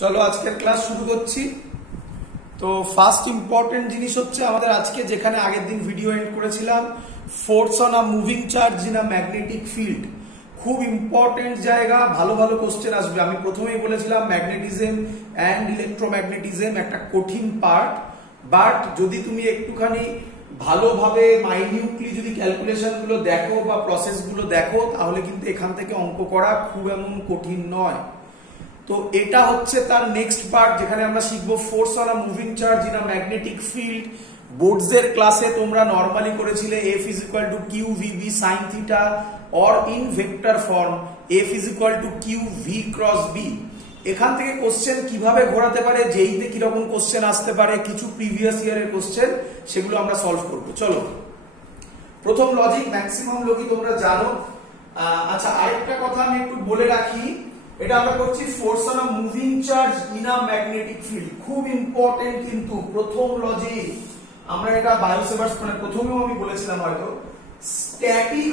চলো আজকের ক্লাস শুরু করছি। তো ফার্স্ট ইম্পর্টেন্ট জিনিস হচ্ছে আমাদের আজকে যেখানে আগের দিন ভিডিও এন্ড করেছিলাম, force on a moving charge in a magnetic field. খুব ইম্পর্টেন্ট জায়গা, ভালো ভালো কোশ্চেন আসবে। আমি প্রথমেই বলেছিলাম ম্যাগনেটিজম অ্যান্ড ইলেকট্রোম্যাগনেটিজম একটা কঠিন পার্ট, বাট যদি তুমি একটুখানি ভালোভাবে মাইনিউটলি যদি ক্যালকুলেশন গুলো দেখো বা প্রসেস গুলো দেখো, তাহলে কিন্তু এখান থেকে অঙ্ক করা খুব এমন কঠিন নয়। তো এটা হচ্ছে তার নেক্সট পার্ট, যেখানে আমরা শিখবো force on a moving charge in a magnetic field. Boards এর ক্লাসে তোমরা নরমালি করেছিলে F is equal to Q VB sin theta or in vector form F is equal to Q V cross B। এখান থেকে question কিভাবে ঘোরাতে পারে, যেইতে কিরকম কোশ্চেন আসতে পারে, কিছু প্রিভিয়াস ইয়ারের কোশ্চেন, সেগুলো আমরা সলভ করব। চলো, প্রথম লজিক ম্যাক্সিমাম লোকই তোমরা জানো। আচ্ছা, আরেকটা কথা আমি একটু বলে রাখি, এটা আমরা করছি force on a moving charge in a magnetic field. খুব ইম্পর্টেন্ট কিন্তু প্রথম লজিক। আমরা এটা বায়োসেভার্স মানে প্রথমেও আমি বলেছিলাম হয়তো, স্ট্যাটিক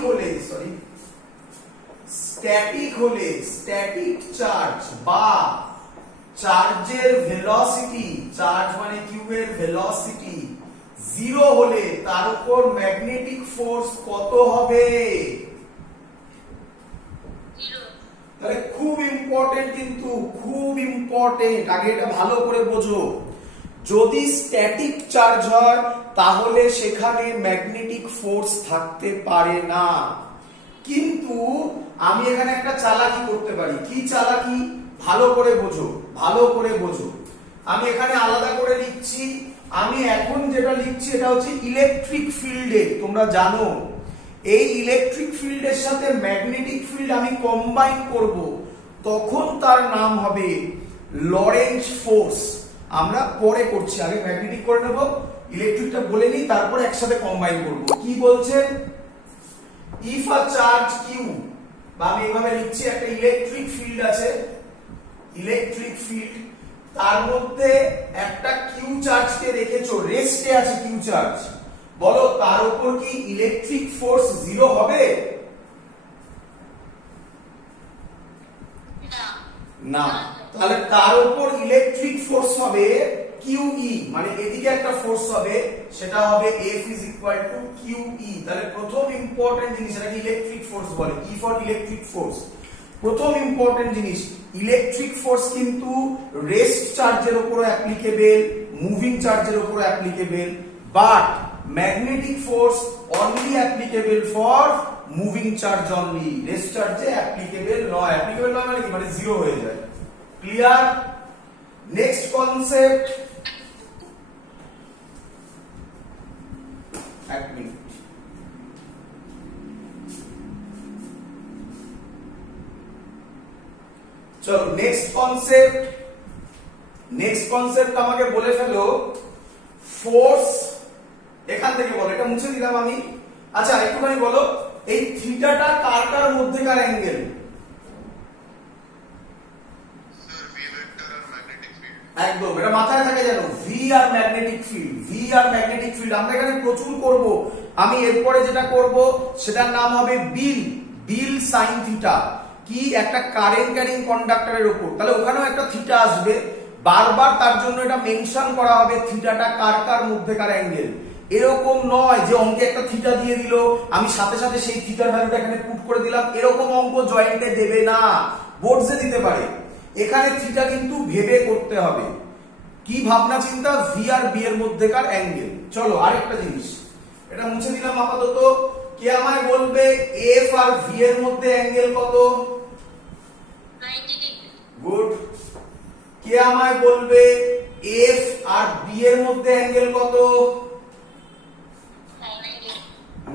হলে স্ট্যাটিক চার্জ বা চার্জের ভেলোসিটি, চার্জ মানে কিউ এর ভেলোসিটি 0 হলে তার উপর ম্যাগনেটিক ফোর্স কত হবে? তাহলে খুব ইম্পর্টেন্ট কিন্তু, খুব ইম্পর্টেন্ট। আগে এটা ভালো করে বোঝো। যদি স্ট্যাটিক চার্জ হয় তাহলে সেখানে ম্যাগনেটিক ফোর্স থাকতে পারে না। কিন্তু আমি এখানে একটা চালাকি করতে পারি। কি চালাকি? ভালো করে বোঝো, ভালো করে বোঝো। আমি এখানে আলাদা করে লিখছি। আমি এখন যেটা লিখছি এটা হচ্ছে ইলেকট্রিক ফিল্ডে। তোমরা জানো এই ইলেকট্রিক ফিল্ডের সাথে ম্যাগনেটিক ফিল্ড আমি কম্বাইন করব, তখন তার নাম হবে লরেন্জ ফোর্স। আমরা পরে করছি, আগে ম্যাগনেটিক করে নেব, ইলেকট্রিকটা বলে নিই, তারপর একসাথে কম্বাইন করব। কি বলছে? ইফ আ চার্জ কিউ, বা আমি এইভাবে লিখছি, একটা ইলেকট্রিক ফিল্ড আছে, ইলেকট্রিক ফিল্ড, তার মধ্যে একটা কিউ চার্জকে রেখেছো, রেস্টে আছে কিউ চার্জ, বলো তার উপর কি ইলেকট্রিক ফোর্স 0 হবে? না। তাহলে তার উপর ইলেকট্রিক ফোর্স হবে QE, মানে এদিকে একটা ফোর্স হবে, সেটা হবে F is equal to QE। তাহলে প্রথম ইম্পর্টেন্ট জিনিস, এটাকে ইলেকট্রিক ফোর্স বলে, E ফর ইলেকট্রিক ফোর্স। প্রথম ইম্পর্টেন্ট জিনিস, ইলেকট্রিক ফোর্স কিন্তু রেস্ট চার্জের উপর অ্যাপ্লিকেবল, মুভিং চার্জের উপর applicable, but magnetic force only applicable for moving charge only. Rest চার্জে অ্যাপ্লিকেবল নয়। অ্যাপ্লিকেবল নয় মানে কি? মানে 0 হয়ে যায়। ক্লিয়ার? নেক্সট কনসেপ্ট, এক মিনিট। চলো নেক্সট কনসেপ্ট আমাকে বলে ফেলো ফোর্স। এখান থেকে বলো, এটা মুছে দিলাম আমি। আচ্ছা, একটুখানি বলো, এই থিটাটা কার কার মধ্যেকার অ্যাঙ্গেল? একদম, এটা মাথায় থাকে যেন, ভি আর ম্যাগনেটিক ফিল্ড, ভি আর ম্যাগনেটিক ফিল্ড আমরা এখানে প্রচুর করব। আমি এরপরে যেটা করব সেটার নাম হবে বিল সাইন থিটা। কি? একটা কারেন্ট ক্যারিং কন্ডাক্টরের উপর, তাহলে ওখানেও একটা থিটা আসবে বারবার, তার জন্য এটা মেনশন করা হবে থিটাটা কার কার মধ্যেকার অ্যাঙ্গেল। এরকম নয় যে অঙ্কে একটা থিটা দিয়ে দিল, আমি সাথে সাথে সেই থিটার ভ্যালুটা এখানে পুট করে দিলাম, এরকম অঙ্ক জয়েন্টে দেবে না, বোর্ডসে দিতে পারে। এখানে থিটা কিন্তু ভেবে করতে হবে। কি ভাবনা চিন্তা? ভি আর বি এর মধ্যেকার অ্যাঙ্গেল। চলো আরেকটা জিনিস, এটা মুছে দিলাম আপাতত। কে আমায় বলবে এফ আর ভি এর মধ্যে অ্যাঙ্গেল কত? 90 ডিগ্রি। গুড। কে আমায় বলবে এফ আর বি এর মধ্যে অ্যাঙ্গেল কত?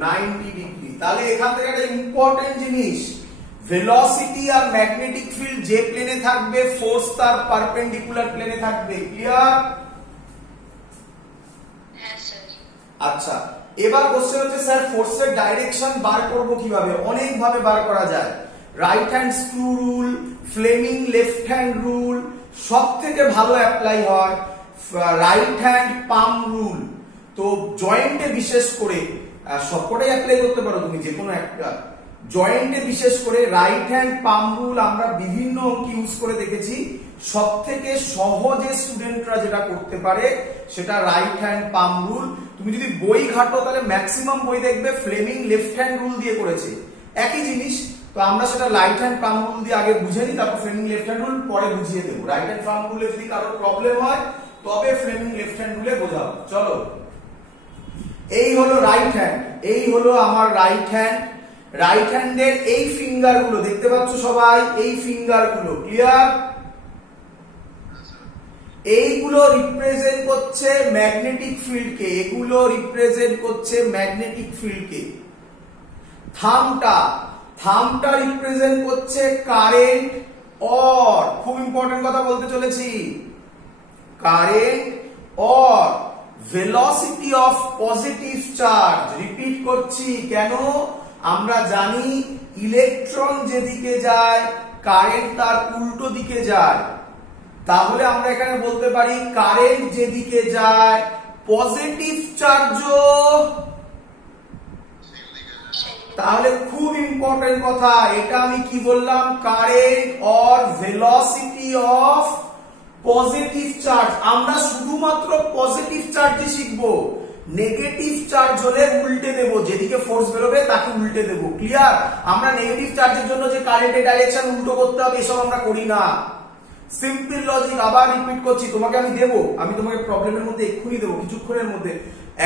90 ডিগ্রি। তাহলে এখান থেকে একটা ইম্পর্টেন্ট জিনিস, ভেলোসিটি আর ম্যাগনেটিক ফিল্ড যে প্লেনে থাকবে, ফোর্স তার পারপেন্ডিকুলার প্লেনে থাকবে। ক্লিয়ার? হ্যাঁ স্যার। আচ্ছা, এবার কোশ্চেন হচ্ছে স্যার ফোর্সের ডাইরেকশন বার করব কিভাবে? অনেক ভাবে বার করা যায়। Right hand screw rule, Fleming left hand rule, সবথেকে ভালো অ্যাপ্লাই হয় রাইট হ্যান্ড পাম রুল। তো জয়েন্টে বিশেষ করে সবকটাই অ্যাপ্লাই করতে পারো তুমি, যে কোনো একটা। জয়েন্টে বিশেষ করে রাইট হ্যান্ড পাম রুল আমরা বিভিন্ন অঙ্কে ইউজ করে দেখেছি, সব থেকে সহজে স্টুডেন্টরা যেটা করতে পারে সেটা রাইট হ্যান্ড পাম রুল। তুমি যদি বই ঘাটো তাহলে ম্যাক্সিমাম বই দেখবে ফ্লেমিং লেফট হ্যান্ড রুল দিয়ে করেছে, একই জিনিস। তো আমরা সেটা রাইট হ্যান্ড পাম রুল দিয়ে আগে বুঝে নিই, তারপর ফ্লেমিং লেফট হ্যান্ড রুল পরে বুঝিয়ে দেবো। রাইট হ্যান্ড পাম রুলে যদি কারোর প্রবলেম হয় তবে ফ্লেমিং লেফট হ্যান্ড রুলে বোঝাবো। চলো, এই হলো রাইট হ্যান্ড, এই হলো আমার রাইট হ্যান্ড। রাইট হ্যান্ডের এই ফিঙ্গার গুলো দেখতে পাচ্ছ সবাই, এই ফিঙ্গার গুলো ক্লিয়ার? এইগুলো রিপ্রেজেন্ট করছে ম্যাগনেটিক ফিল্ডকে, এগুলো রিপ্রেজেন্ট করছে ম্যাগনেটিক ফিল্ডকে। থামটা রিপ্রেজেন্ট করছে কারেন্ট অর, খুব ইম্পর্টেন্ট কথা বলতে চলেছি, current or velocity of positive charge. Repeat করছি, কেন? আমরা জানি ইলেকট্রন যেদিকে যায় কারেন্ট তার উল্টো দিকে যায়, তাহলে আমরা এখানে বলতে পারি কারেন্ট যেদিকে যায় পজিটিভ চার্জও, তাহলে খুব ইম্পর্টেন্ট কথা, এটা আমি কি বললাম? Current or velocity of positive charge. আমরা শুধুমাত্র পজিটিভ চার্জে শিখবো, নেগেটিভ চার্জ হলে উল্টে দেবো, যেদিকে ফোর্স বেরোবে তাকে উল্টে দেবো। ক্লিয়ার? আমরা নেগেটিভ চার্জের জন্য যে কারেন্টের ডাইরেকশন উল্টো করতে হবে এসব আমরা করি না। সিম্পল লজিক, আবার রিপিট করছি, তোমাকে আমি দেবো, আমি তোমাকে প্রবলেমের মধ্যে এক্ষুনি দেবো, কিছুক্ষণের মধ্যে,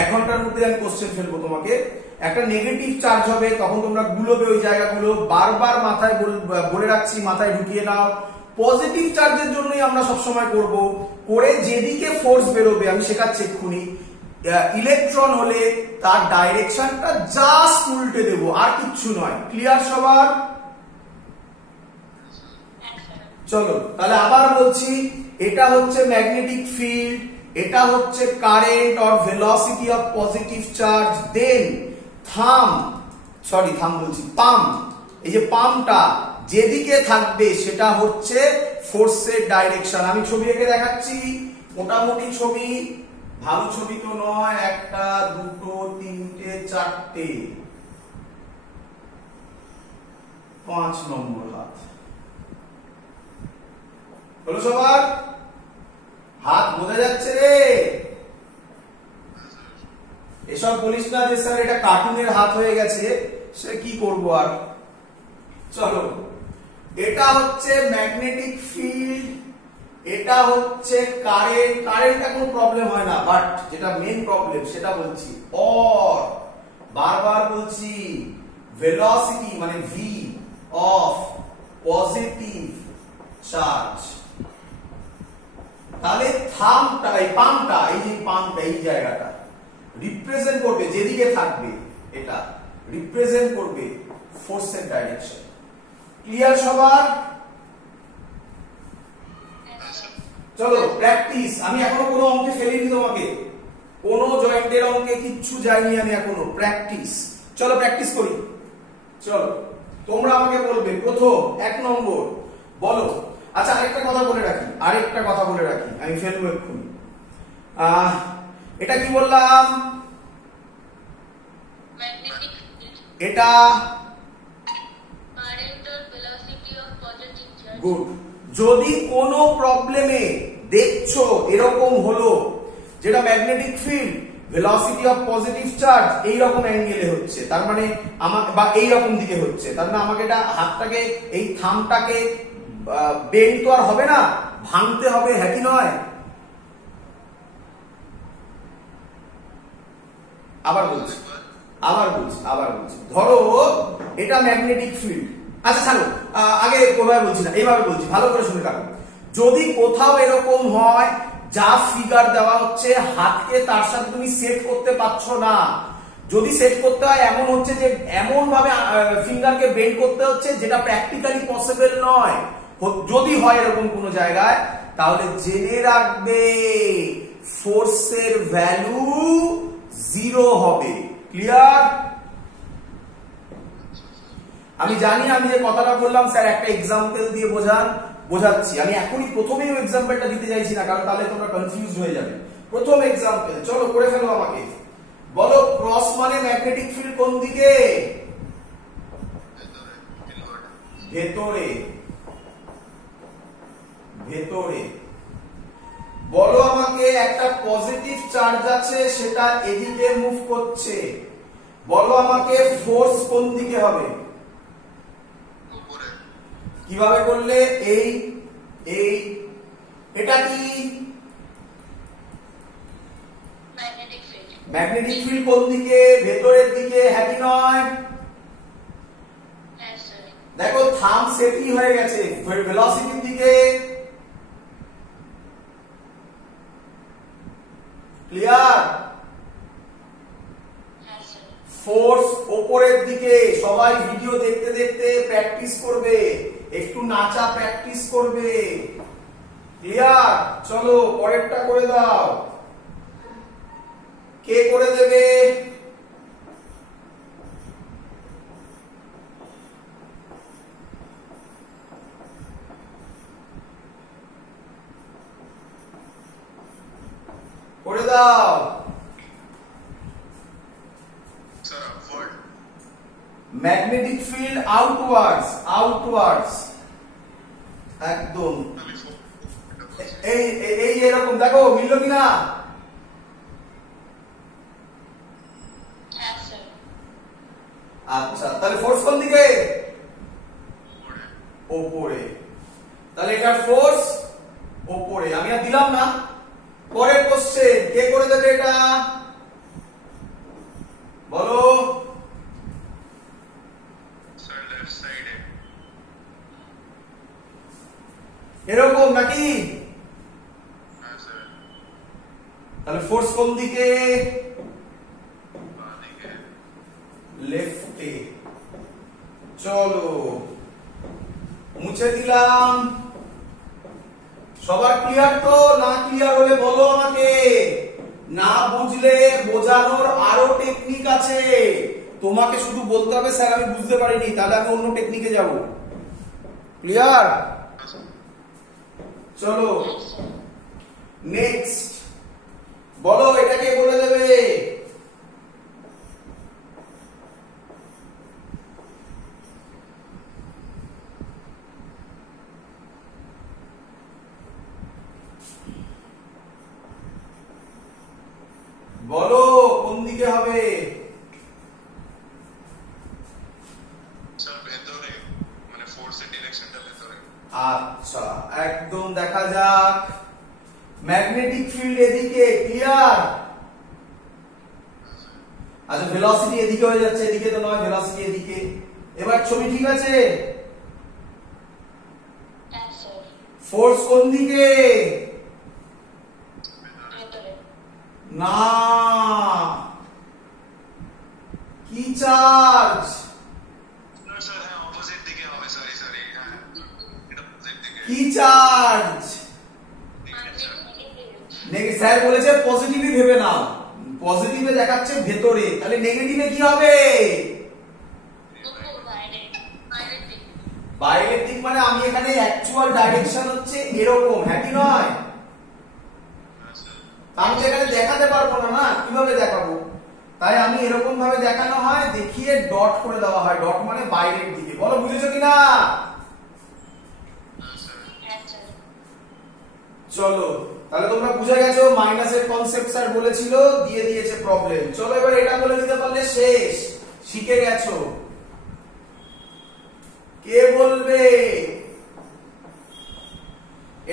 1 ঘন্টার মধ্যে আমি কোশ্চেন ফেলবো তোমাকে। একটা নেগেটিভ চার্জ হবে, তখন তোমরা গুলোবে ওই জায়গাগুলো, বারবার মাথায় বলে রাখছি, মাথায় ঢুকিয়ে নাও। পজিটিভ চার্জের জন্যই আমরা সবসময় করব, করে যেদিকে ফোর্স বেরোবে আমি শেখাচ্ছি এক্ষুনি, ইলেকট্রন হলে তার ডাইরেকশনটা জাস্ট উল্টে দেবো, আর কিচ্ছু নয়। ক্লিয়ার সবার? চলো তাহলে আবার বলছি, এটা হচ্ছে ম্যাগনেটিক ফিল্ড, এটা হচ্ছে current or velocity of positive charge. Then thumb বলছি পাম, এই যে পামটা যেদিকে থাকবে সেটা হচ্ছে ফোর্সের ডাইরেকশন। আমি ছবি এঁকে দেখাচ্ছি, মোটামুটি ছবি, ভালো ছবি তো নয়, 1 2 3 4 5 নম্বর হাত হলো সবার? হাত বোঝা যাচ্ছে রে? এসব বলিস না যে স্যার এটা কার্টুনের হাত হয়ে গেছে, সে কি করবো আর। চলো, এটা হচ্ছে ম্যাগনেটিক ফিল্ড, এটা হচ্ছে কারেন্ট। কারেন্টটা কোনো প্রবলেম হয় না, বাট যেটা মেন প্রবলেম সেটা বলছি, অর বারবার বলছি ভেলোসিটি মানে ভি অফ পজিটিভ চার্জ। তাহলে থামটা, এই পামটা, এই যে পামটা, এই জায়গাটা রিপ্রেজেন্ট করবে যেদিকে থাকবে, এটা রিপ্রেজেন্ট করবে ফোর্সের ডাইরেকশন। ক্লিয়ার সবার? চলো প্র্যাকটিস। আমি এখনো কোনো অঙ্কে ফেলিনি তোমাকে, কোনো জয়েন্টের অঙ্কে কিচ্ছু যায়নি আমি এখনো। প্র্যাকটিস, চলো প্র্যাকটিস করি। চলো তোমরা আমাকে বলবে, প্রথম 1 নম্বর বলো। আচ্ছা আরেকটা কথা বলে রাখি, আমি ফেলবো এক্ষুনি। এটা কি বললাম? ম্যাগনেটিক ফিল্ড, এটা current or velocity of positive charge. Good. যদি কোনো প্রবলেমে দেখছো এরকম হলো, যেটা magnetic field velocity of positive charge এই রকম অ্যাঙ্গেলে হচ্ছে, তার মানে আমাকে, বা এই রকম দিকে হচ্ছে, তার মানে আমাকে এটা হাতটাকে, এই থামটাকে বেন্ড তো আর হবে না, ভাঙতে হবে, হ্যাঁ কি নয়? আবার বলছি, ধরো এটা ম্যাগনেটিক ফিল্ড। আচ্ছা ছাড়ো, আগে ওইভাবে বলছি না, এইভাবে বলছি, ভালো করে শুনে রাখো। যদি কোথাও এরকম হয় যা ফিগার দেওয়া হচ্ছে, হাতকে তার সাথে তুমি সেট করতে পারছো না, যদি সেট করতে হয় এমন হচ্ছে যে এমন ভাবে ফিঙ্গারকে বেন্ড করতে হচ্ছে যেটা প্র্যাকটিক্যালি পসিবল নয়, যদি হয় এরকম কোন জায়গায়, তাহলে জেনে রাখবে ফোর্সের ভ্যালু 0 হবে। ক্লিয়ার? আমি জানি আমি যে কথাটা বললাম স্যার একটা এক্সাম্পল দিয়ে বোঝাচ্ছি, আমি এখনই প্রথমেই ওই এক্সাম্পলটা দিতে চাইছি না, কারণ তাহলে তোমরা কনফিউজ হয়ে যাবে। প্রথম এক্সাম্পল, চলো করে ফেলো, আমাকে বলো ক্রস মানে ম্যাগনেটিক ফিল্ড কোন দিকে? ভেতরে। ভেতরে। বলো আমাকে একটা পজিটিভ চার্জ আছে সেটা এদিকে মুভ করছে, বলো আমাকে ফোর্স কোন দিকে হবে? কিভাবে করলে? এই এই এটা কি ম্যাগনেটিক ফিল্ড। ম্যাগনেটিক ফিল্ড কোন দিকে? ভেতরের দিকে, হ্যাঁ কি নয়? হ্যাঁ স্যার। দেখো থাম সেটই হয়ে গেছে ভেলোসিটির দিকে। ক্লিয়ার? হ্যাঁ স্যার। ফোর্স উপরের দিকে। সবাই ভিডিও দেখতে দেখতে প্র্যাকটিস করবে, একটু নাচা প্র্যাকটিস করবে। ক্লিয়ার? চলো পরেরটা করে দাও। কে করে দেবে? করে দাও। ম্যাগনেটিক ফিল্ড আউটওয়ার্ডস, আউটওয়ার্ডস একদম। এই এই এরকম দেখো মিলল কিনা? হ্যাঁ স্যার। আচ্ছা তাহলে ফোর্স কোন দিকে? ওপরে। তাহলে এটা ফোর্স ওপরে। আমি আর দিলাম না। পরের কোশ্চেন কে করে দেবে এটা? বলো। এরকম নাকি? তাহলে ফোর্স কোন দিকে? লেফটে। চলো মুছে দিলাম। সবার ক্লিয়ার তো? না ক্লিয়ার হলে বলো আমাকে। না বুঝলে বোঝানোর আরো টেকনিক আছে, তোমাকে শুধু বলতে হবে স্যার আমি বুঝতে পারিনি, তাহলে আমি অন্য টেকনিকে যাব। ক্লিয়ার? চলো নেক্সট বলো, এটাকে বলে দেবে। বলো কোন দিকে হবে? আচ্ছা একদম দেখা যাক। ম্যাগনেটিক ফিল্ড এদিকে। ক্লিয়ার? আচ্ছা ভেলোসিটি এদিকে হয়ে যাচ্ছে, এদিকে তো নয়, ভেলোসিটি এদিকে। এবার ছবি ঠিক আছে? হ্যাঁ স্যার। ফোর্স কোন দিকে? ভেতরে। না, কি চার্জ? কি চার্জ? স্যার বলেছে পজিটিভই ভেবে নাও, পজিটিভে দেখাচ্ছে ভেতরে, তাহলে নেগেটিভে কি হবে? বাইরের দিক মানে আমি এখানে অ্যাকচুয়াল ডাইরেকশন হচ্ছে এরকম, হ্যাঁ কি নয়? আমি তো এখানে দেখাতে পারবো না, না কিভাবে দেখাবো? তাই আমি এরকম ভাবে দেখানো হয়, দেখিয়ে ডট করে দেওয়া হয়। ডট মানে বাইরের দিকে। বলো বুঝেছো কিনা? চলো তাহলে তোমরা বুঝে গেছো মাইনাসের কনসেপ্ট স্যার বলেছিল, দিয়ে দিয়েছে প্রবলেম। চলো এবার এটা বলে দিতে পারলে শেষ, শিখে গেছো। কে বলবে?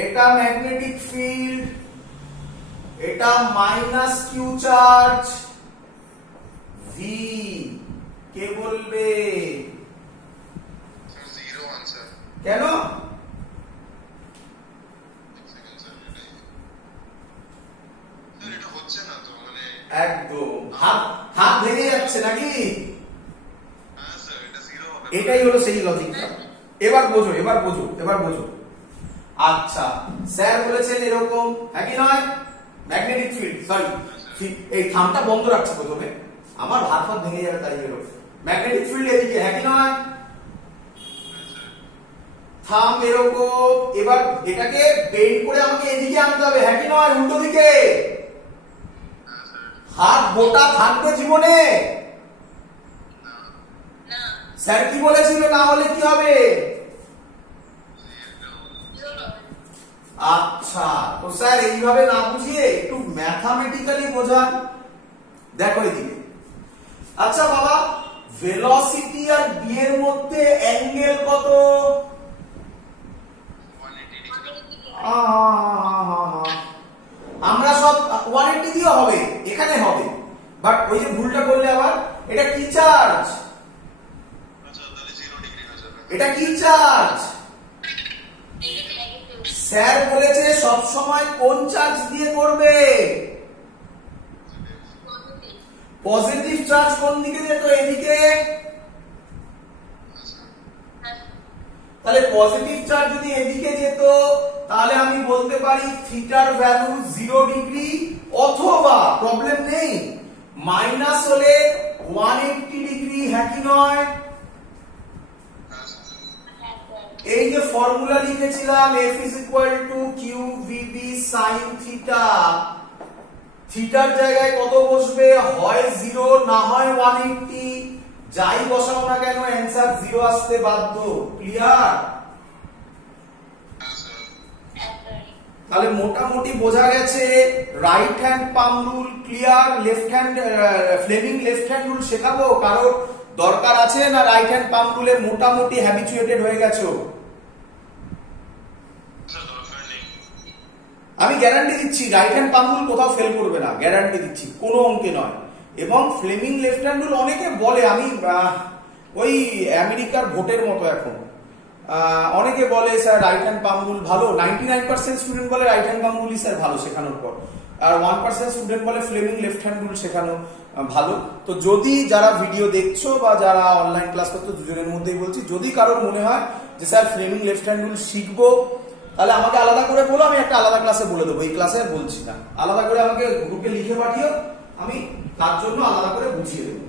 এটা ম্যাগনেটিক ফিল্ড, এটা মাইনাস কিউ চার্জ ভি। কে বলবে? কেন? একদম হাত হাত ভেঙে যাচ্ছে নাকি? এটাই হলো সেই লজিকটা। এবার বোঝো, এবার বোঝো, এবার বোঝো। আচ্ছা স্যার বলেছেন এরকম, হ্যাঁ কি নয়? ম্যাগনেটিক ফিল্ড, সরি এই থামটা বন্ধ রাখছে প্রথমে, আমার হাত হাত ভেঙে যাবে তাই বেরো। ম্যাগনেটিক ফিল্ড এদিকে, হ্যাঁ কি নয়? থাম এরকম। এবার এটাকে বেন্ড করে আমাকে এদিকে আনতে হবে, হ্যাঁ কি নয়? উল্টো দিকে। হাত গোটা থাকবে জীবনে? স্যার কি বলেছিল? না হলে কি হবে? আচ্ছা, তো স্যার এইভাবে না বুঝিয়ে একটু ম্যাথামেটিক্যালি বোঝান। দেখো এদিকে। আচ্ছা বাবা, ভেলোসিটি আর বি এর মধ্যে অ্যাঙ্গেল কত? আমরা সব 180 দিয়ে হবে, এখানে হবে, বাট ওই যে ভুলটা করলে আবার। এটা কি চার্জ? এটা কি চার্জ? স্যার বলেছে সব সময় কোন চার্জ দিয়ে করবে? পজিটিভ চার্জ কোন দিকে যেত? এদিকে। তাহলে পজিটিভ চার্জ যদি এদিকে যেত তাহলে আমি বলতে পারি থিটার ভ্যালু 0 ডিগ্রি, অথবা প্রবলেম নেই মাইনাস হলে 180 ডিগ্রি, হ্যাঁ কি নয়? এই যে ফর্মুলা লিখেছিলাম f is equal to qvb sin theta, থিটার জায়গায় কত বসবে? হয় 0 না হয় 180, যাই বসাও না কেন অ্যানসার 0 আসতে বাধ্য। ক্লিয়ার? তাহলে মোটামুটি বোঝা গেছে right hand palm rule clear, left hand Fleming left hand rule শেখাবো? কারো দরকার আছে না রাইট হ্যান্ড পাম রুলে মোটামুটি হ্যাবিচুয়েটেড হয়ে গেছো? আমি গ্যারান্টি দিচ্ছি রাইট হ্যান্ড পাম রুল কোথাও ফেল করবে না, গ্যারান্টি দিচ্ছি, কোনো অঙ্কে নয়। এবং ফ্লেমিং লেফট হ্যান্ড রুল অনেকে বলে, আমি ওই আমেরিকার ভোটের মতো এখন অনেকে বলে sir right hand palm rule ভালো, 99% স্টুডেন্ট বলে রাইট হ্যান্ড পাম রুলই স্যার ভালো শেখানোর পর, আর 1% স্টুডেন্ট বলে ফ্লেমিং লেফট হ্যান্ড রুল শেখানো ভালো। তো যদি যারা ভিডিও দেখছো বা যারা অনলাইন ক্লাস করছো দুজনের মধ্যেই বলছি, যদি কারোর মনে হয় যে sir Fleming left hand rule শিখবো তাহলে আমাকে আলাদা করে বলো, আমি একটা আলাদা ক্লাসে বলে দেবো, এই ক্লাসে বলছি না। আলাদা করে আমাকে গ্রুপে লিখে পাঠিও, আমি তার জন্য আলাদা করে বুঝিয়ে দেবো,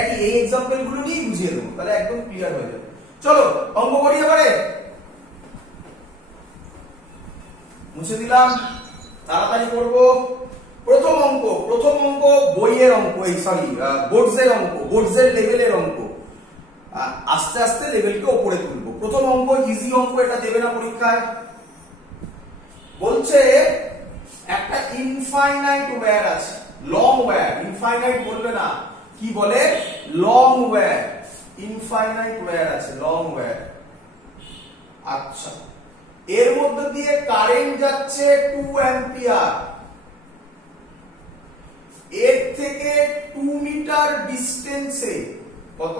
একই এই এক্সাম্পল গুলো নিয়েই বুঝিয়ে দেবো, তাহলে একদম ক্লিয়ার হয়ে যাবে। চলো অঙ্ক করি এবারে, মুছে দিলাম, তাড়াতাড়ি করবো। প্রথম অঙ্ক বইয়ের অঙ্ক, এই সরি বোর্ডসের অঙ্ক, বোর্ডসের লেভেলের অঙ্ক, আস্তে আস্তে লেভেলকে উপরে তুলবো। প্রথম অঙ্ক ইজি অঙ্ক, এটা দেবে না পরীক্ষায়। বলছে একটা ইনফাইনাইট ওয়্যার আছে, লং ওয়্যার, ইনফাইনাইট বলবে না, কি বলে? লং ওয়্যার, ইনফাইনাইট ওয়্যার আছে, লং ওয়্যার। আচ্ছা, এর মধ্যে দিয়ে কারেন্ট যাচ্ছে 2 অ্যাম্পিয়ার, এর থেকে 2 মিটার ডিস্টেন্সে, কত?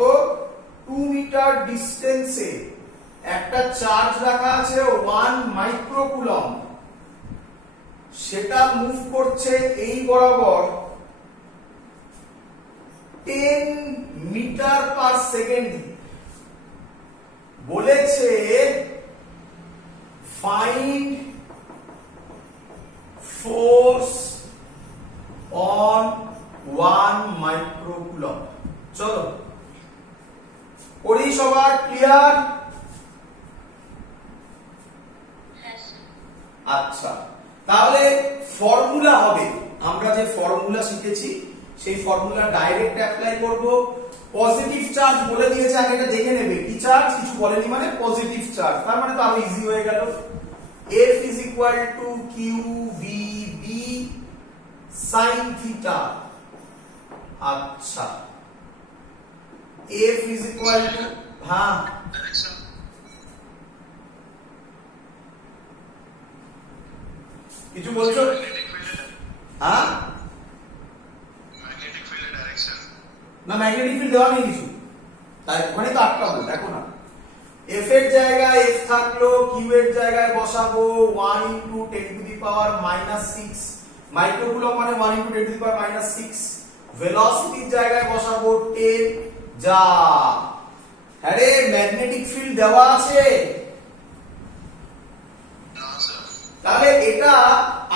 2 মিটার ডিস্টেন্সে একটা চার্জ রাখা আছে 1 মাইক্রোকুলম, সেটা মুভ করছে এই বরাবর 10 মিটার পার সেকেন্ড। বলেছে ফাইন্ড ফোর্স অন 1 মাইক্রোকুলম। চলো করি, সবার ক্লিয়ার? আচ্ছা, তাহলে ফর্মুলা হবে, আমরা যে ফর্মুলা শিখেছি সেই ফর্মুলা ডাইরেক্ট অ্যাপ্লাই করব। পজিটিভ চার্জ বলে দিয়েছে, আগে এটা দেখে নেবে কি চার্জ, কিছু বলেনি মানে পজিটিভ চার্জ, তার মানে তো আরো ইজি হয়ে গেল। F is equal to qvb sin theta। আচ্ছা, F is equal to, হ্যাঁ কিছু বলছো? হ্যাঁ না, ম্যাগনেটিক ফিল্ড দেওয়া নেই কিছু, তাই ওখানে তো আটকাবো। দেখো না, F এর জায়গায় F থাকলো, Q এর জায়গায় বসাবো 1 into 10 to the power minus 6 microcoulomb, মানে 1 into 10 to the power minus 6। ভেলোসিটির জায়গায় বসাবো 10। যা, আরে ম্যাগনেটিক ফিল্ড দেওয়া আছে, তাহলে এটা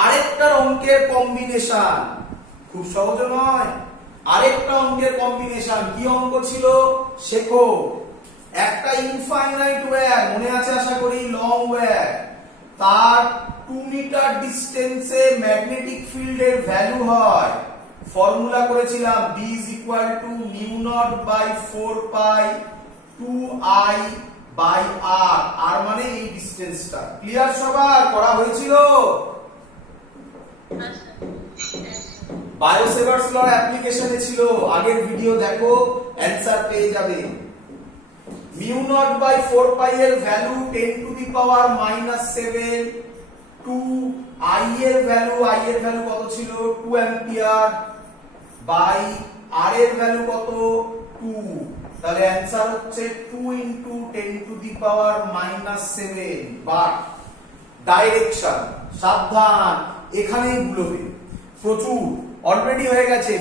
আরেকটা অঙ্কের কম্বিনেশন, খুব সহজ নয়, আরেকটা অঙ্কের কম্বিনেশন। কি অঙ্ক ছিল শেখো? একটা ইনফাইনাইট ওয়্যার, মনে আছে আশা করি, লং ওয়্যার, তার 2 মিটার ডিস্টেন্সে ম্যাগনেটিক ফিল্ডের ভ্যালু হয়, ফর্মুলা করেছিলাম B is equal to mu naught by 4 pi 2I by আর, আর মানে এই ডিসটেন্সটা। ক্লিয়ার সবার? করা হয়েছিল? বায়োসেভার্স লর অ্যাপ্লিকেশনে ছিল, আগের ভিডিও দেখো, অ্যানসার পেয়ে যাবে। মিউ নট বাই 4 পাই এর value 10 to the power -7 two I এর ভ্যালু কত ছিল? 2 অ্যাম্পিয়ার বাই আর এর ভ্যালু কত? 2। তাহলে অ্যানসার হচ্ছে 2 into 10 to the power -7। But direction সাবধান, এখানেই ভুলবে প্রচুর, অলরেডি হয়ে গেছে।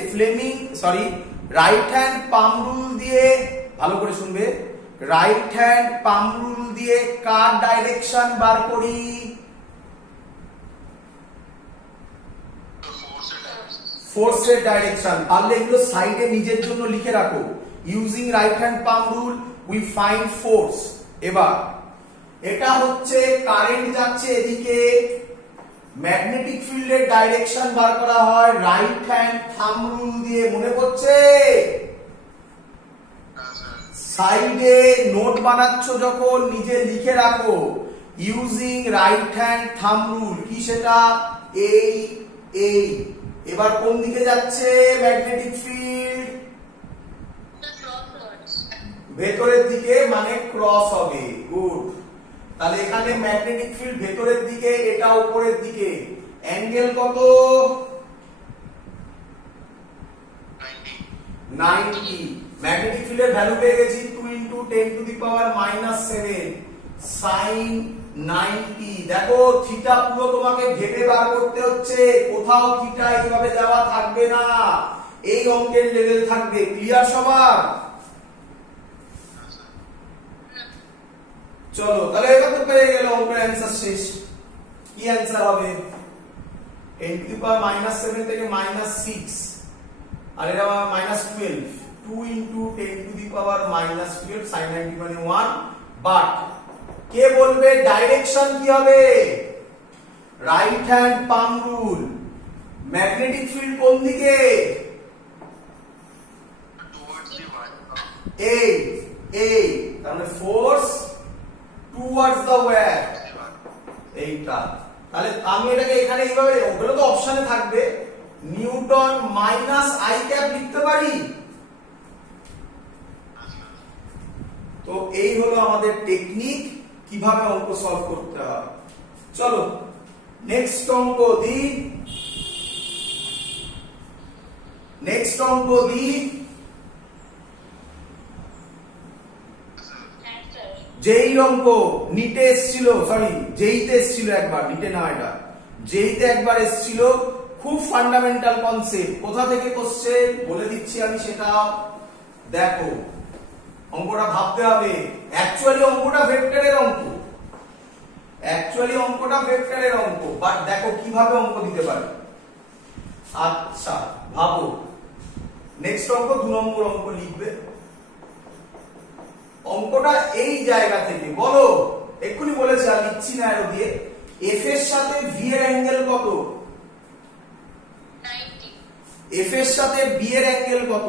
রাইট হ্যান্ড পাম রুল দিয়ে, ভালো করে শুনবে, রাইট হ্যান্ড পাম রুল দিয়ে কার ডাইরেকশন বার করি? ফোর্সের ডাইরেকশন। পারলে এগুলো সাইডে নিজের জন্য লিখে রাখো। Using right hand palm rule we find force. এবার এটা হচ্ছে কারেন্ট যাচ্ছে এদিকে, ম্যাগনেটিক ফিল্ডের ডাইরেকশন বার করা হয় রাইট হ্যান্ড থাম্ব রুল দিয়ে, মনে পড়ছে? সাইডে নোট বানাচ্ছ যখন নিজে লিখে রাখো, using right hand thumb rule. কি সেটা? এই। এবার কোন দিকে যাচ্ছে ম্যাগনেটিক ফিল্ড? ভেতরের দিকে, মানে ক্রস হবে। গুড। তাহলে এখানে ম্যাগনেটিক ফিল্ড ভেতরের দিকে, এটা উপরের দিকে। অ্যাঙ্গেল কত? 90। ম্যাগনেটিক ফিল্ডের ভ্যালু পেয়ে গেছি 2 into 10 to the power -7 sin 90। দেখো থিটা পুরো তোমাকে ভেবে বার করতে হচ্ছে, কোথাও থিটা এইভাবে যাওয়া থাকবে না, এই অঙ্কের লেভেল থাকবে। ক্লিয়ার সবার? চলো তাহলে এবার তো পেয়ে গেল অঙ্কের অ্যানসার শেষ। কি অ্যানসার হবে? 10 টু দি পাওয়ার -7 থেকে -6 আর এটা -12, 2 into 10 to the power -12 sin 90 মানে 1। বাট কে বলবে ডাইরেকশন কি হবে? Right hand palm rule. Magnetic field কোন দিকে? এই। তাহলে ফোর্স টুয়ার্ডস দ্য ওয়্যার, এইটা। তাহলে আমি এটাকে এখানে এইভাবে, ওগুলো তো অপশনে থাকবে, নিউটন মাইনাস আই ক্যাপ লিখতে পারি। তো এই হলো আমাদের টেকনিক, কিভাবে অঙ্ক সলভ করতে হয়। চলো নেক্সট অঙ্ক দি। যেই অঙ্ক নিটে এসেছিল, সরি জেইতে এসেছিল একবার, নিটে না, এটা জেইতে একবার এসেছিল। খুব ফান্ডামেন্টাল কনসেপ্ট। কোথা থেকে কোশ্চেন বলে দিচ্ছি আমি, সেটা দেখো। অঙ্কটা ভাবতে হবে। অ্যাকচুয়ালি অঙ্কটা ভেক্টরের অঙ্ক, বাট দেখো কিভাবে অঙ্ক দিতে পারে। আচ্ছা ভাবো, নেক্সট অঙ্ক 2 নম্বর অঙ্ক লিখবে। অঙ্কটা এই জায়গা থেকে বলো, এক্ষুনি বলেছি আর লিখছি না অ্যারো দিয়ে। এফ এর সাথে ভি এর অ্যাঙ্গেল কত? 90। এফ এর সাথে বি এর অ্যাঙ্গেল কত?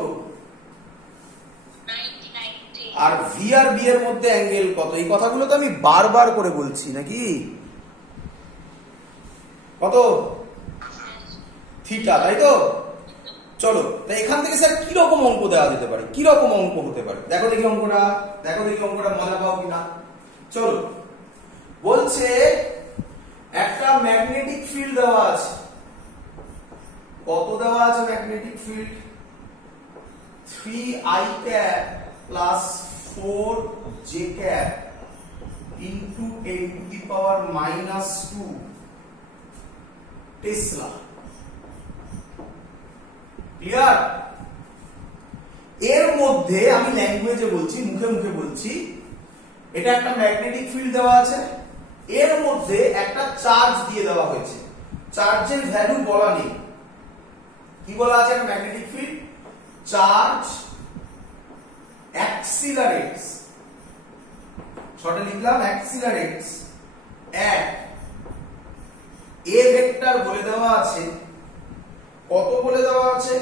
90। আর ভি আর বি এর মধ্যে অ্যাঙ্গেল কত? এই কথাগুলো তো আমি বারবার করে বলছি নাকি? কত? থিটা, তাই তো? চলো তাই এখান থেকে স্যার কি রকম অঙ্ক দেওয়া যেতে পারে, কি রকম অঙ্ক হতে পারে, দেখো দেখি অঙ্কটা মজা পাও কিনা। চলো, বলছে একটা ম্যাগনেটিক ফিল্ড দেওয়া আছে। কত দেওয়া আছে magnetic field? 3i cap plus 4j cap into 10 to the power -2 Tesla. Clear? এর মধ্যে আমি ল্যাঙ্গুয়েজে বলছি, মুখে বলছি, এটা একটা ম্যাগনেটিক ফিল্ড দেওয়া আছে, এর মধ্যে একটা চার্জ দিয়ে দেওয়া হয়েছে। চার্জের ভ্যালু বলা নেই। কি বলা আছে? একটা ম্যাগনেটিক ফিল্ড, চার্জ অ্যাক্সিলারেটস, শর্টে লিখলাম অ্যাক্সিলারেটস এট এ ভেক্টর বলে দেওয়া আছে। কত বলে দেওয়া আছে?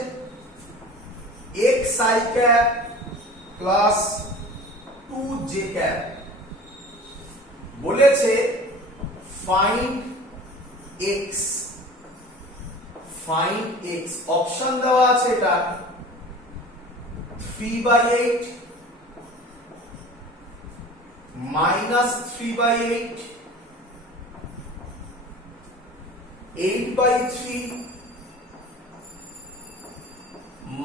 xi cap plus 2j cap বলেছে find X, find X, option দেওয়া আছে এটা 3/8 -3/8 8/3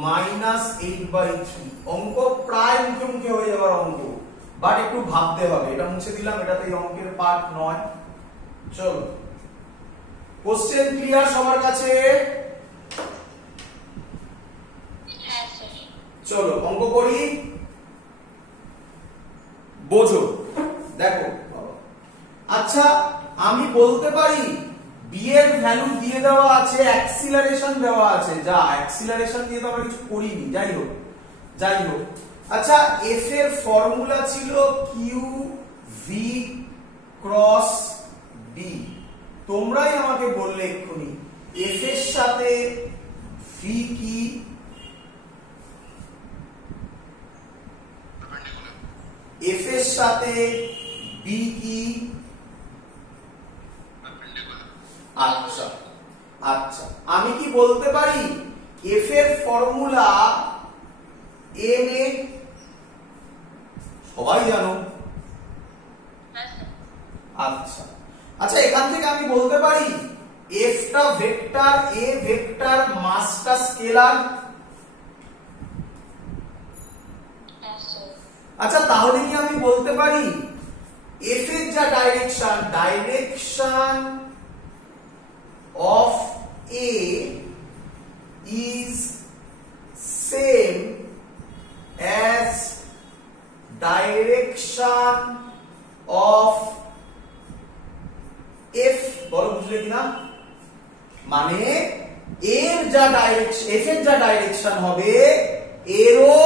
-8/3। অঙ্ক প্রায় মুখে মুখে হয়ে যাবার অঙ্ক, বাট একটু ভাবতে হবে। এটা মুছে দিলাম, এটাতে এই অঙ্কের পার্ট নয়। চলো, কোশ্চেন ক্লিয়ার সবার কাছে? হ্যাঁ স্যার। চলো অঙ্ক করি, বোঝো। দেখো আচ্ছা, আমি বলতে পারি বি এর ভ্যালু দিয়ে দেওয়া আছে, অ্যাক্সিলারেশন দেওয়া আছে, যা অ্যাক্সিলারেশন দিয়ে তো আমরা কিছু করিনি, যাই হোক যাই হোক। আচ্ছা, এফ এর ফর্মুলা ছিল কিউ ভি ক্রস বি। তোমরাই আমাকে বললে এক্ষুনি এফ এর সাথে ভি কি, এফ এর সাথে বি কি? আচ্ছা আচ্ছা, আমি কি বলতে পারি এফ এর ফর্মুলা এন এ? সবাই জানো। আচ্ছা আচ্ছা, এখান থেকে আমি বলতে পারি এফটা ভেক্টর, এ ভেক্টর, মাসটা স্কেলার। আচ্ছা, তাহলে কি আমি বলতে পারি এফ এর যা direction, direction of A is same as direction of F? বলো বুঝলে কিনা? মানে এর যা ডাইরেকশন, এফ এর যা ডাইরেকশন হবে এরও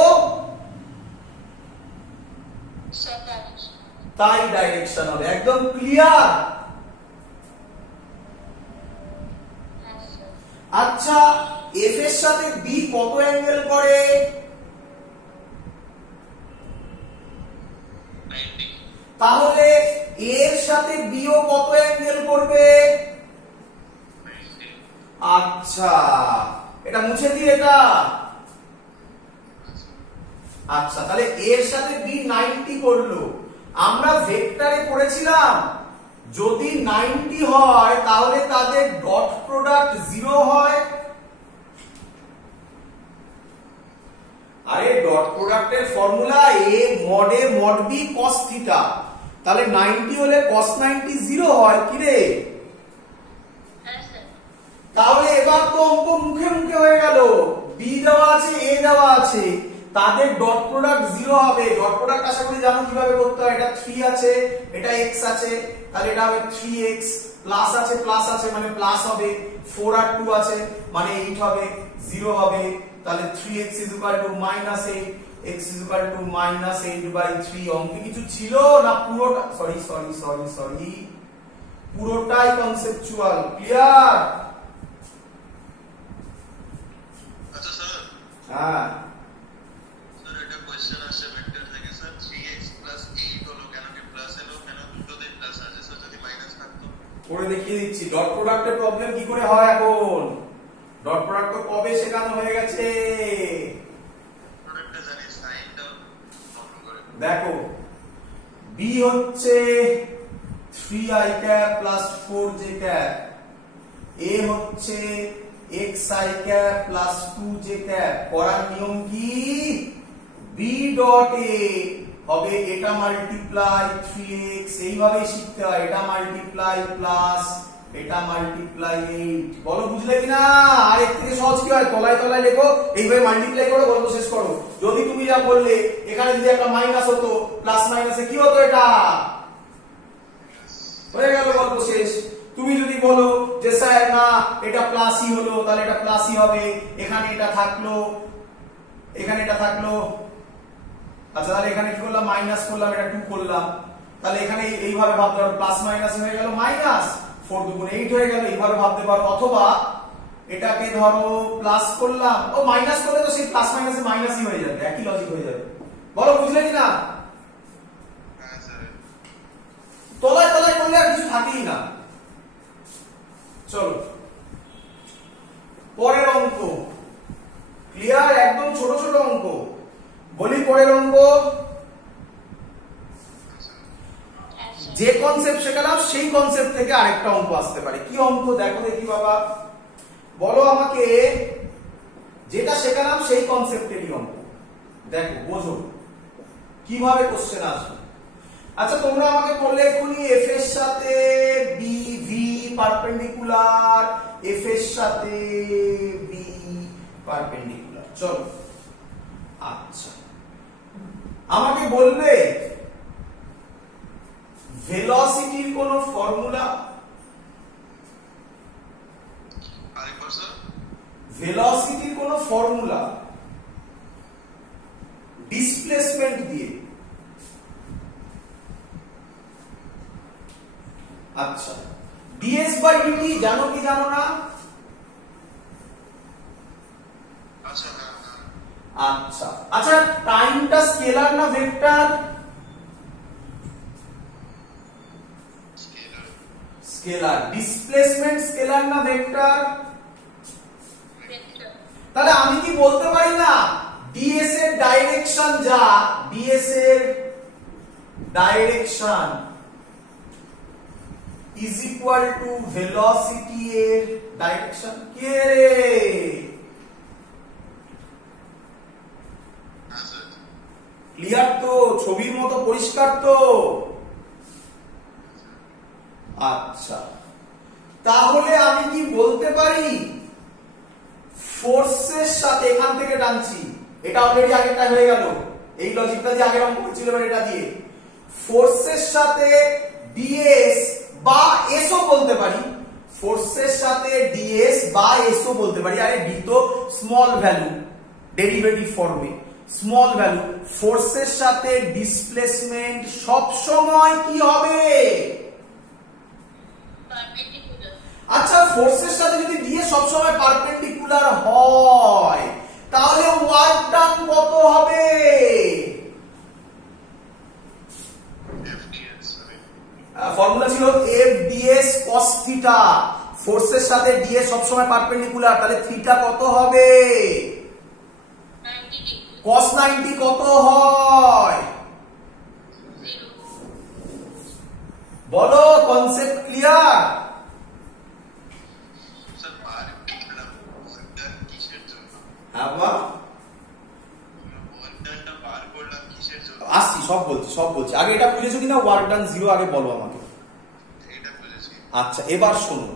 তাই ডাইরেকশন হবে। একদম ক্লিয়ার? আচ্ছা, এফ এর সাথে বি কত অ্যাঙ্গেল করে? 90। তাহলে এর সাথে বি ও কত অ্যাঙ্গেল করবে? 90। আচ্ছা, এটা মুছে দিই এটা। আচ্ছা, তাহলে এর সাথে বি 90 করলো। আমরা ভেক্টরে পড়েছিলাম যদি 90 হয় তাহলে তাদের ডট প্রোডাক্ট 0 হয়। আরে ডট প্রোডাক্টের ফর্মুলা এ mod A mod B cos theta, তাহলে 90 হলে cos 90 0 হয় কি রে? তাহলে এবার তো অঙ্ক মুখে মুখে হয়ে গেল। বি দেওয়া আছে, এ দেওয়া আছে, তাদের ডট প্রোডাক্ট 0 হবে। ডট প্রোডাক্ট আশা করি জানো কিভাবে করতে হয়। এটা 3 আছে, এটা x আছে, তাহলে এটা হবে 3x, প্লাস আছে প্লাস আছে মানে প্লাস হবে, 4 আর 2 আছে মানে 8 হবে, 0 হবে, তাহলে 3x -8, x -8/3। অঙ্কে কিছু ছিল না পুরোটা? সরি সরি সরি সরি, পুরোটাই কনসেপচুয়াল। ক্লিয়ার? আচ্ছা স্যার, হ্যাঁ স্যার এটা কোশ্চেন আসছে ভেক্টর থেকে স্যার 3x + 8 হলো কেন? কি প্লাস এলো কেন? দুটোতেই প্লাস আছে স্যার, যদি মাইনাস থাকতো? করে দেখিয়ে দিচ্ছি ডট প্রোডাক্টের প্রবলেম কি করে হয় এখন। ডট প্রোডাক্ট তো কবে শেখানো হয়ে গেছে। প্রোডাক্টটা জানি, সাইনটা প্রবলেম করে। দেখো, বি হচ্ছে 3i cap plus 4j cap, এ হচ্ছে xi cap plus 2j cap. করার নিয়ম কি? বি ডট এ হবে এটা মাল্টিপ্লাই 3x, এইভাবেই শিখতে হয়। এটা মাল্টিপ্লাই প্লাস এটা মাল্টিপ্লাই 8। বলো বুঝলে কিনা? আর এর থেকে সহজ কি হয়? তলায় তলায় লেখো, এইভাবে মাল্টিপ্লাই করো, গল্প শেষ করো। যদি তুমি যা বললে এখানে যদি একটা মাইনাস হতো, প্লাস মাইনাসে কি হতো? এটা হয়ে গেল, গল্প শেষ। তুমি যদি বলো যে স্যার না এটা প্লাসই হলো, তাহলে এটা প্লাসই হবে। এখানে এটা থাকলো, এখানে এটা থাকলো। আচ্ছা, তাহলে এখানে কি করলাম? মাইনাস করলাম, এটা 2 করলাম। তাহলে এখানে এইভাবে ভাবতে পারো, প্লাস মাইনাস হয়ে গেল মাইনাস, 4 দুগুণ 8 হয়ে গেল, এইভাবে ভাবতে পারো। অথবা এটাকে ধরো প্লাস করলাম, ও মাইনাস করলে তো সেই প্লাস মাইনাসে মাইনাসই হয়ে যাবে, একই লজিক হয়ে যাবে। বলো বুঝলে কিনা? হ্যাঁ স্যার। তলায় তলায় করলে আর কিছু থাকেই না। চলো পরের অঙ্ক, ক্লিয়ার, একদম ছোট ছোট অঙ্ক। বলি পরের অঙ্ক, যে কনসেপ্ট শেখালাম সেই কনসেপ্ট থেকে আরেকটা অঙ্ক আসতে পারে। কি অঙ্ক দেখো দেখি বাবা, বলো আমাকে। যেটা শেখালাম সেই কনসেপ্টেরই অঙ্ক, দেখো বোঝো কিভাবে কোশ্চেন আসবে। আচ্ছা তোমরা আমাকে বললে এক্ষুনি এফ এর সাথে বি ভি পারপেন্ডিকুলার, এফ এর সাথে বি পারপেন্ডিকুলার। চলো আচ্ছা আমাকে বলবে ভেলোসিটির কোন ফর্মুলা। ভেলোসিটির কোন ফর্মুলা ডিসপ্লেসমেন্ট দিয়ে। আচ্ছা ds বাই dt জানো কি জানো না? আচ্ছা আচ্ছা টাইমটা স্কেলার না ভেক্টর? স্কেলার। ডিসপ্লেসমেন্ট স্কেলার না ভেক্টর? তাহলে আমি কি বলতে পারি না ds এর ডাইরেকশন যা, ds এর direction is equal to velocity এর ডাইরেকশন। কে রে? ক্লিয়ার তো? ছবির মতো পরিষ্কার তো? আচ্ছা তাহলে আমি কি বলতে পারি ফোর্সের সাথে, এখান থেকে টানছি, এটা অলরেডি আগেরটা হয়ে গেল, এই লজিকটা দিয়ে আগের অঙ্ক ছিল এটা দিয়ে, ফোর্সের সাথে ds বা s ও বলতে পারি, ফোর্সের সাথে ds বা s ও বলতে পারি। আরে d তো স্মল ভ্যালু, ডেরিভেটিভ ফর্মে স্মল ভ্যালু। ফোর্সের সাথে ডিসপ্লেসমেন্ট সব সময় কি হবে? আচ্ছা ফোর্সের সাথে যদি ds সব সময় পারপেন্ডিকুলার হয় তাহলে ওয়ার্ক ডান কত হবে? ফর্মুলা ছিল f ds cos থিটা। ফোর্সের সাথে ds সব সময় পারপেন্ডিকুলার, তাহলে থিটা কত হবে? cos 90 কত হয়? বলো, কনসেপ্ট ক্লিয়ার? আসছি, সব বলছি। আগে এটা বুঝেছো কিনা ওয়ার্ক ডান জিরো, আগে বলো আমাকে। আচ্ছা এবার শোনো,